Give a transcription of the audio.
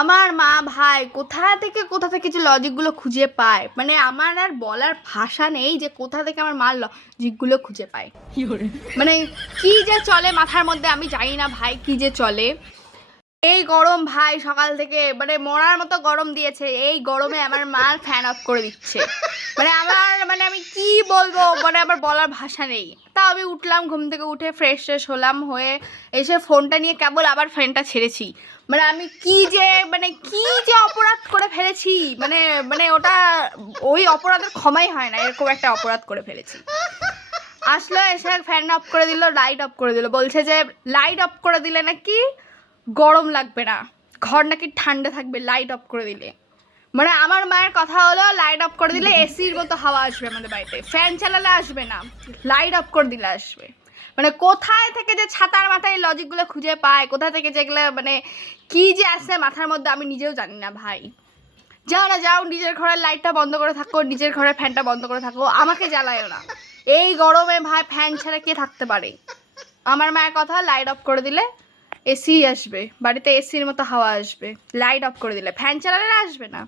আমার মা ভাই কোথা থেকে যে লজিকগুলো খুঁজে পায়, মানে আমার আর বলার ভাষা নেই যে কোথা থেকে আমার মা লজিকগুলো খুঁজে পায়। মানে কি যে চলে মাথার মধ্যে আমি জানি না ভাই, কি যে চলে। এই গরম ভাই, সকাল থেকে মানে মরার মতো গরম দিয়েছে। এই গরমে আমার মা ফ্যান অফ করে দিচ্ছে। মানে আমি কি বলবো, মানে আমার বলার ভাষা নেই। তাও আমি উঠলাম, ঘুম থেকে উঠে ফ্রেশ হলাম, হয়ে এসে ফোনটা নিয়ে কেবল আবার ফ্যানটা ছেড়েছি। মানে আমি কি যে অপরাধ করে ফেলেছি, মানে মানে ওটা ওই অপরাধের ক্ষমাই হয় না, এরকম একটা অপরাধ করে ফেলেছি। আসলো, এসে ফ্যান অফ করে দিল, লাইট অফ করে দিল, বলছে যে লাইট অফ করে দিলে নাকি গরম লাগবে না, ঘর নাকি ঠান্ডা থাকবে লাইট অফ করে দিলে। মানে আমার মায়ের কথা হলো লাইট অফ করে দিলে এসির মতো হাওয়া আসবে আমাদের বাড়িতে, ফ্যান চালালে আসবে না, লাইট অফ করে দিলে আসবে। মানে কোথায় থেকে যে ছাতার মাথায় লজিকগুলো খুঁজে পায়, কোথা থেকে যেগুলো মানে কি যে আসে মাথার মধ্যে আমি নিজেও জানি না ভাই। যাও না, যাও, নিজের ঘরের লাইটটা বন্ধ করে থাকো, নিজের ঘরের ফ্যানটা বন্ধ করে থাকো, আমাকে জ্বালায়ও না। এই গরমে ভাই ফ্যান ছাড়া কে থাকতে পারে? আমার মায়ের কথা, লাইট অফ করে দিলে এসি আসবে বাড়িতে, এসির মতো হাওয়া আসবে, লাইট অফ করে দিলে, ফ্যান চালালে আসবে না।